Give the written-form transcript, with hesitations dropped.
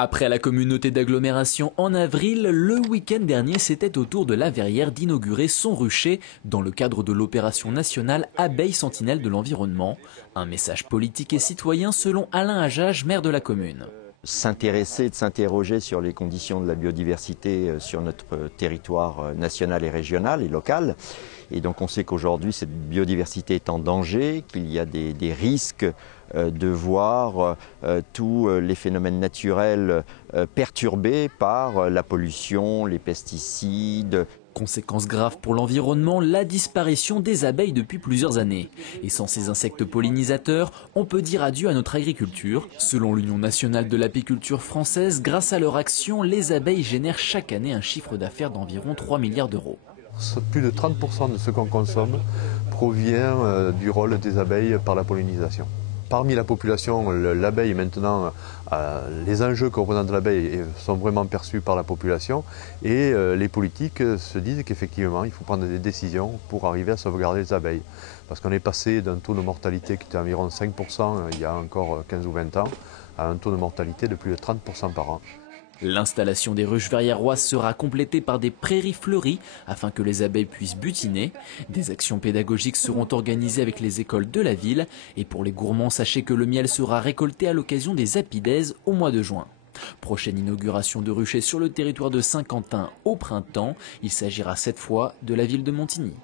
Après la communauté d'agglomération en avril, le week-end dernier, c'était au tour de la Verrière d'inaugurer son rucher dans le cadre de l'opération nationale Abeilles Sentinelles de l'environnement. Un message politique et citoyen selon Alain Hajaj, maire de la commune. S'intéresser, de s'interroger sur les conditions de la biodiversité sur notre territoire national et régional et local. Et donc on sait qu'aujourd'hui cette biodiversité est en danger, qu'il y a des risques de voir tous les phénomènes naturels perturbés par la pollution, les pesticides. Conséquence grave pour l'environnement, la disparition des abeilles depuis plusieurs années. Et sans ces insectes pollinisateurs, on peut dire adieu à notre agriculture. Selon l'Union nationale de l'apiculture française, grâce à leur action, les abeilles génèrent chaque année un chiffre d'affaires d'environ 3 milliards d'euros. Plus de 30% de ce qu'on consomme provient du rôle des abeilles par la pollinisation. Parmi la population, l'abeille maintenant, les enjeux que représente l'abeille sont vraiment perçus par la population et les politiques se disent qu'effectivement il faut prendre des décisions pour arriver à sauvegarder les abeilles. Parce qu'on est passé d'un taux de mortalité qui était environ 5% il y a encore 15 ou 20 ans à un taux de mortalité de plus de 30% par an. L'installation des ruches verriéroises sera complétée par des prairies fleuries afin que les abeilles puissent butiner. Des actions pédagogiques seront organisées avec les écoles de la ville. Et pour les gourmands, sachez que le miel sera récolté à l'occasion des apidaises au mois de juin. Prochaine inauguration de ruchers sur le territoire de Saint-Quentin au printemps. Il s'agira cette fois de la ville de Montigny.